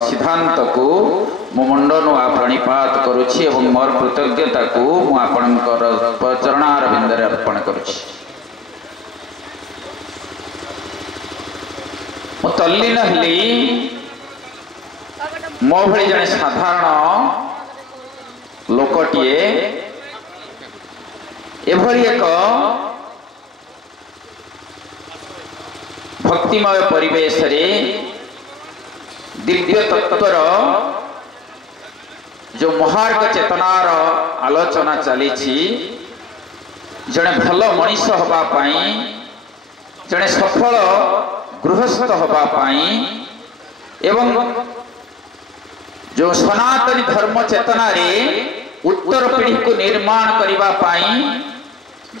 सिद्धांत को मो मुंडनु प्रणिपात करुछि एवं मोर कृतज्ञता को मु आपणकर चरणारविंदरे अर्पण करुछि। मु तल्लीन हेली मो भली जने साधारण लोकटिए एभली एक भक्तिमय परिवेश रे दिव्य तत्वर जो महार्ग चेतनार आलोचना चली जड़े भल मनीष हवा पाई जड़े सफल गृहस्थ हवा पाई एवं जो सनातनी धर्म चेतना रे उत्तर पीढ़ी को निर्माण करने पाई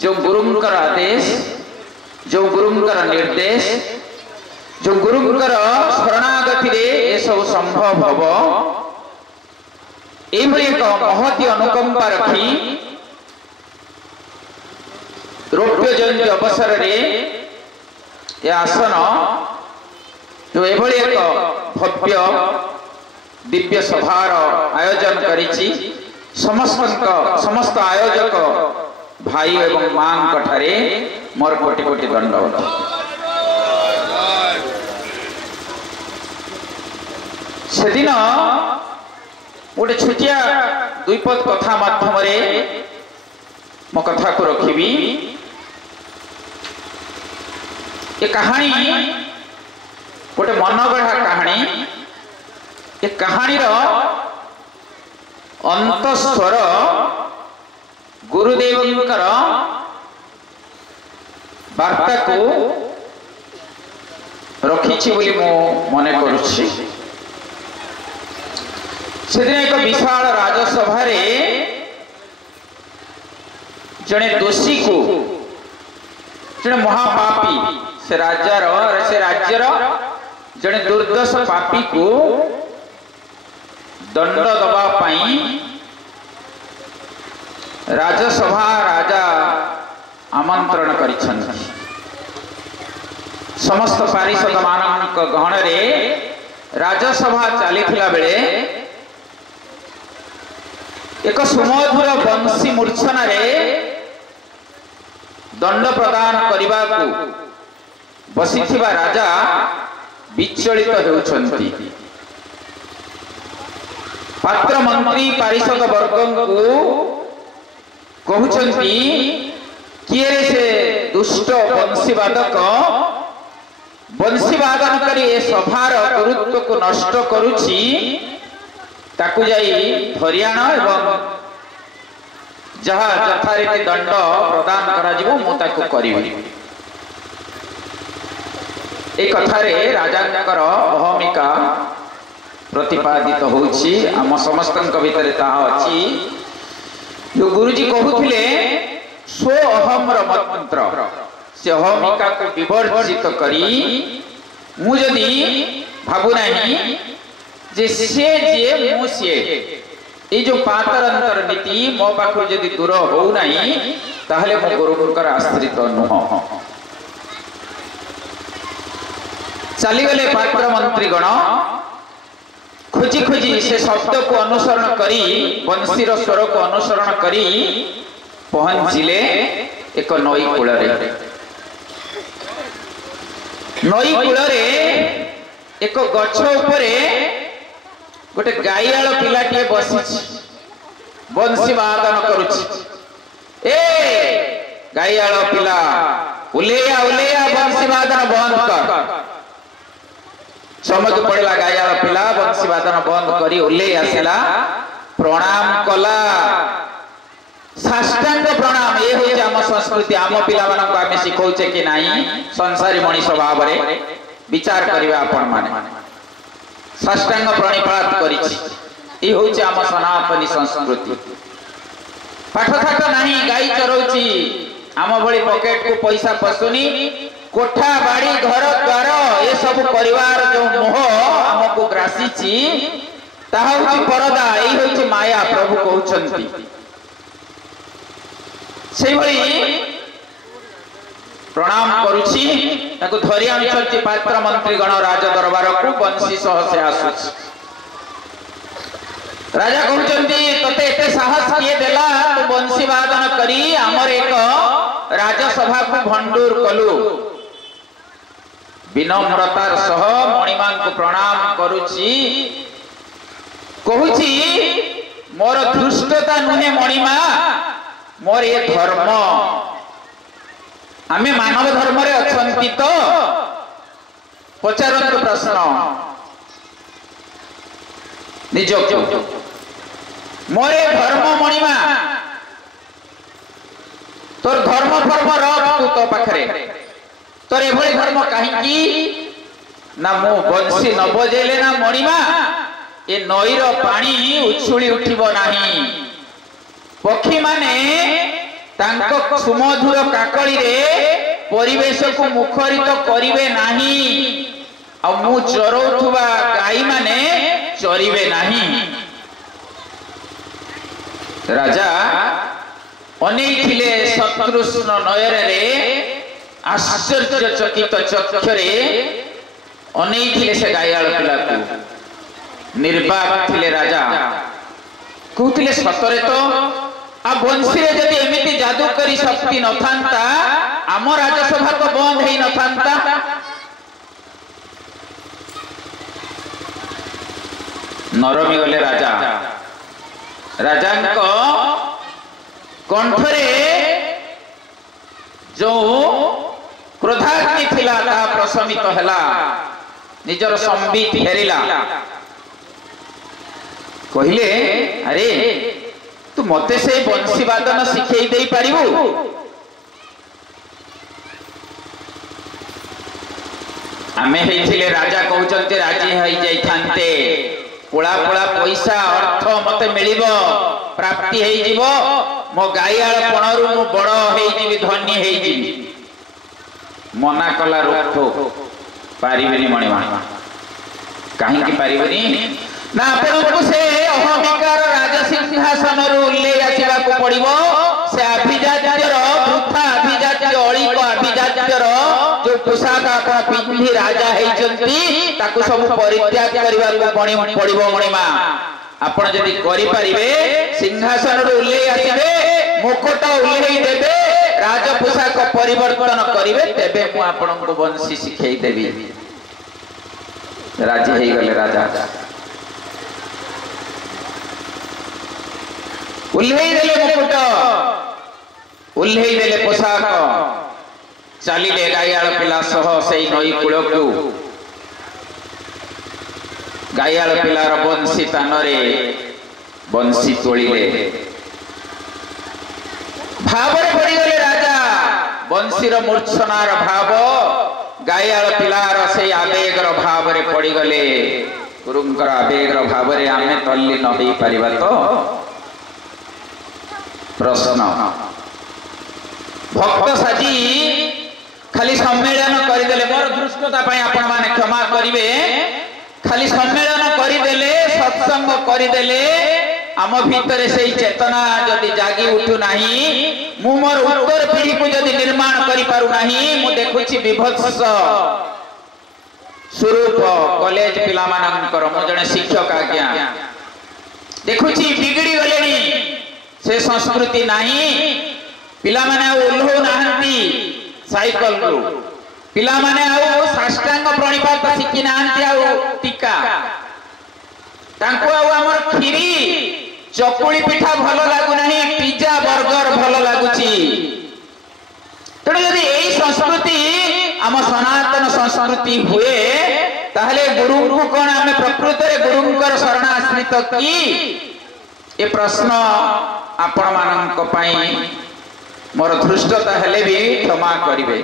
जो गुरुंकर आदेश जो गुरुंकर निर्देश जो गुरुंकर शरणागति रे ये सब संभव हब एक महती अनुकंपा रखी रौप्य जयंती अवसर रे ये आसन जो एभली एक भव्य दिव्य सभार आयोजन करिछि समस्त आयोजक भाई एवं मां ठारे मोर कोटि कोटि दंडवत। सेदिन गोटे छुटिया दुईपद कथा माध्यम मो कथा को रखी ये कहानी गोटे मनगढ़ा कहानी ये कहानी अंतस्वर गुरुदेवंकर वार्ता को रखी बोली मो मने करुछि। सेदिन एक विशाल राजसभा रे जड़े दोषी को जड़े महापापी से राज्यर जड़े दुर्दश पापी को दंड दबा पाई राजसभा राजा आमंत्रण करिछन्ति। समस्त पारिषद मानक गहन रे राजसभा चलीथिला बेले एक सुमधुर बंशी मूर्छना रे दंड प्रदान करने को बसिथिबा राजा विचलित होउछन्ति। पात्र मंत्री पारिषद वर्ग को कहउछन्ति किए रे से दुष्ट बंशीवादक बंशीवादन करी ए सभार गुरुत्व को नष्ट करुछि ताकु जाई हरियाणा एवं जहाँ यथारीति दंड प्रदान करा जिवो मु ताकु करिबि। ए कथारे राजांकर अहमिका प्रतिपादित होछि आम समस्तक भितर ताहा अछि। जो गुरुजी कहूथिले सो अहमर मंत्र से अहमिका को विवर्जित करी मु जदि भाबु नाही जे से जे मु से ये जो पातर अंतर नीति मो पाखु जदि दूर हो नाही ताहले मो गुरुकर आश्रित नुह। चली गले पात्र मंत्री गण खोजी खोजी से शब्द को अनुसरण करी बंशीर स्वर को अनुसरण करी पहुंचिले एक नई कूल नई कूल एक गछ उपरे गोटे गाईआल पिलाटिए बसी बंशी वादन करुछि। ए गाईआल पिला उलेया उलेया बंशी वादन बंद कर। समझ पड़ेगा गाईआल पिला बंशी वादन बंद करी उल्ले आसला प्रणाम कला साष्टांग प्रणाम। ये हूँ आम संस्कृति आम पिला मानक आम शिखौचे कि नहीं संसारी मनीष भाव में विचार करिवे आपण माने साष्टांग प्रणिपात करिछि। ये हूँ आम सनातनी संस्कृति। पाठ थाट नहीं गाई चरौची आम भली पॉकेट को पैसा पसुनी कोठा बाड़ी घर द्वार ये सब परिवार जो मोह आमको ग्रासीची ताहा होछि परदा एई होछि माया प्रभु कहउछन्ति। से भली प्रणाम करुछि ताको धरि आनिछन्ति पात्र मंत्री गण राज दरबार को बंशी सह से आसुछि। राजा कहते तते एते साहस किए देला तू बंशी वादन करी आमर एक राजसभा को भंडूर कलु विनम्रतार सह मणिमा को प्रणाम करुची कहूची मोर धृष्टता नुहे मणिमा मोर ये धर्म आमे मानव धर्म रे अछंती तो पचारंतु प्रश्न निज मोरे धर्म मणिमा तोर धर्म फर्म रख तू तो पाखरे तोर एभली धर्म कहीं ना मु बंशी न बजेले ना मणिमा ए नईर पानी उछुली उठिबो नाही पक्षी माने तांको सुमधुर काकली रे परिवेश को मुखरित करिवे नाही आ मु चरौथुवा गाई माने चरिवे नाही राजा अनेथिले शत्रुष्ण नयरे आश्चर्यचकित चक्षरे अनेथिले से गायाल पिलाकु निर्वाक थिले राजा कहते सतरे तो आ बंशी रे जदि एमिति जादूकरी शक्ति न थांता आम राजसभा को बंद हेई न थांता नरमी गले राजा राजांको कंठरे जो क्रोधाग्नि थिला ता प्रशमित हला निजर संबित फेरिला कहिले अरे तू मते से बंशी वादन शिखई देई पारिबु आमे हेइथिले राजा कहउचंते राजी हई जाई थांते पुला पुला पैसा अर्थ मते मिलिबो प्राप्ति हेई जीवो मो गायाळ पणरु मु बड़ हेई जीवि धन्य हेई जीवि मना कला रोक पारिबेनी मणिमा काहे की पारिबेनी ना आपनको से अहंकार राजसिंहासन रु उल्ले आसीबा को पड़िबो से अभिजात्यर वृथा अभिजात्य अळिक अभिजात्यर जो पोशाक आपण पिंधी राजा हेइचंती ताकू सब परित्याग करिवा को पड़िबो मणिमा आपण जदि करि परिबे सिंहासन रु उल्ले आसीबे मुकुट उल्ले देबे राज पोशाक परिवर्तन करिवे तेबे मु आपनको बंशी शिखई देबी राजी हेई गले राजा उल्लेई देले मुकुट उल्लेई देले पोशाक चलिले गायाल पिला सह सेई नई कूलकु गायाल पिलार बंशी तानरे बंशी तोड़िले भावरे पड़गले राजा बंशीर मूर्छनार भाव गायाल पिलार से आवेगर भावरे पड़गले गुरुंकर आवेगर भावरे आमे तल्लीन होई परिबा तो प्रश्न भक्त साजी खाली सम्मेलन करदेले मोर दृष्टता पई आपण माने क्षमा करिवे खाली सम्मेलन करदेले सत्संग करदेले आम भीतर से चेतना जदि जागी उठू नाही मु मोर उत्तर पीढ़ी को जदि निर्माण करि पारु नाही मु देखुछि विभत्स स्वरूप कॉलेज पिला मानकर मु जने शिक्षक आज्ञा देखुछि बिगड़ी गलेनी से संस्कृति नाही पिला माने उल्हो नाहंती साइकल रो पिला माने आउ साष्टांग प्रणिपात शिखि नाहंती आउ टीका तांको आउ हमर खीरी चकुली पिठा भलो लागु नाही पिज्जा बर्गर भलो लागुची तेणु यदि एई संस्कृति आम सनातन संस्कृति हुए ताहले गुरु को कोन आमे प्रकृत रे गुरुंकर शरण आश्रित की ए प्रश्न आपण मानक पई मोर धृष्टता हेले भी क्षमा करिवे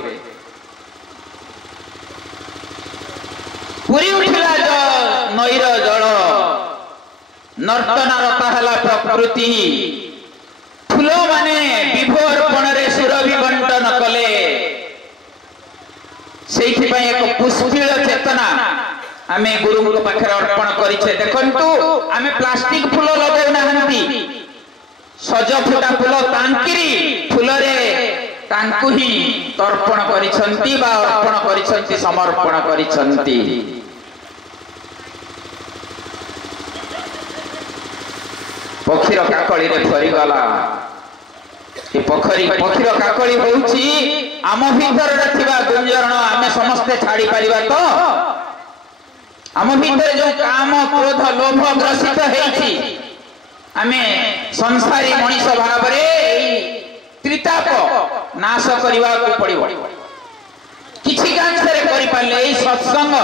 पुरी उठिला जो नईर जल नर्तना रता हला प्रकृति फूल माने विभोर्पण रे सुरभि बंटन कले सेठी पई एक पुष्पिल चेतना आमे गुरु को पाखरे अर्पण करिछे देखंतु आमे प्लास्टिक फूल लगाउ नाहंती सज फुटा फूल तांकिरी फूल रे तांकु ही तर्पण करिसंती बा अर्पण करिसंती समर्पण करिसंती पक्षीर काकली रे फरीगला ये पोखरी पक्षीर काकली होउची आम भीतर थिबा गुंजरण आमे समस्ते छाड़ी परिबा तो आम भीतर जो काम क्रोध लोभ ग्रसित हेछि आमे संसारी मनीष भाव रे त्रिताप नाश करबा को पड़िबो किछि गांसरे करि पाले ए सत्संग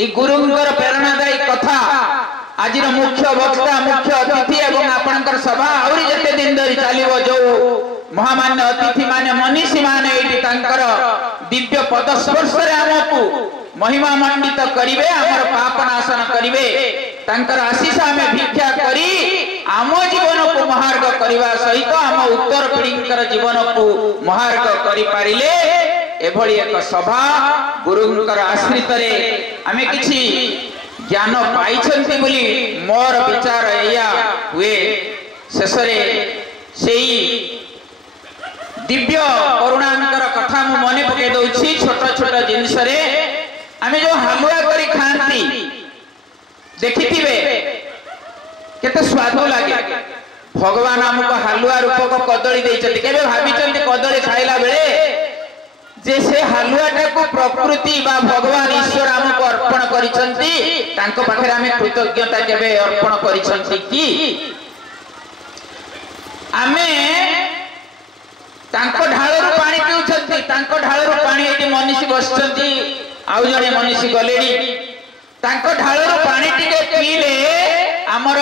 ए गुरुंगर प्रेरणादायी कथा आज मुख्य वक्ता मुख्य अतिथि एवं आपणकर सभा आउरी जते दिन धरी चलिबो जो महामान्य अतिथि माने मनीषी माने एठी तांकर दिव्य पदस्पर्श रे हमकु महिमा मंडित करिवे हमर पाप नाशन करिवे तांकर आशीष हमें भिक्षा करी आम जीवन को महार्ग करवा सहित आम उत्तर पीढ़ीकर जीवन को महार्ग करि पारिले एभली एक सभा गुरुंकर आश्रित रे आमे किछि ज्ञान पाइछन्ति बोली मोर विचार एया हुए शेषरे सेई दिव्य करुणांकर कथा मु मने पके दउछि छोट छोट जिनिस रे आमे जो हलुआ करी खांती देखिथिबे केते स्वाद लागे भगवान हमको हलुआ रूपक कदली दैछन्ति केबे भाबिछन्ति कदली खाइला बेले जे से हलुआटा को प्रकृति बा भगवान ईश्वर हमको अर्पण करिसन्ति तांको पाखरे हमें कृतज्ञता केबे अर्पण करिसन्ति कि आमे तांको ढाळरू पानी पिउछन्ति तांको ढाळरू पानी एटी मनीषी बसछन्ति आउ जणे मनीषी गलेडी तांको ढाळरू पानी टिके पीले हमर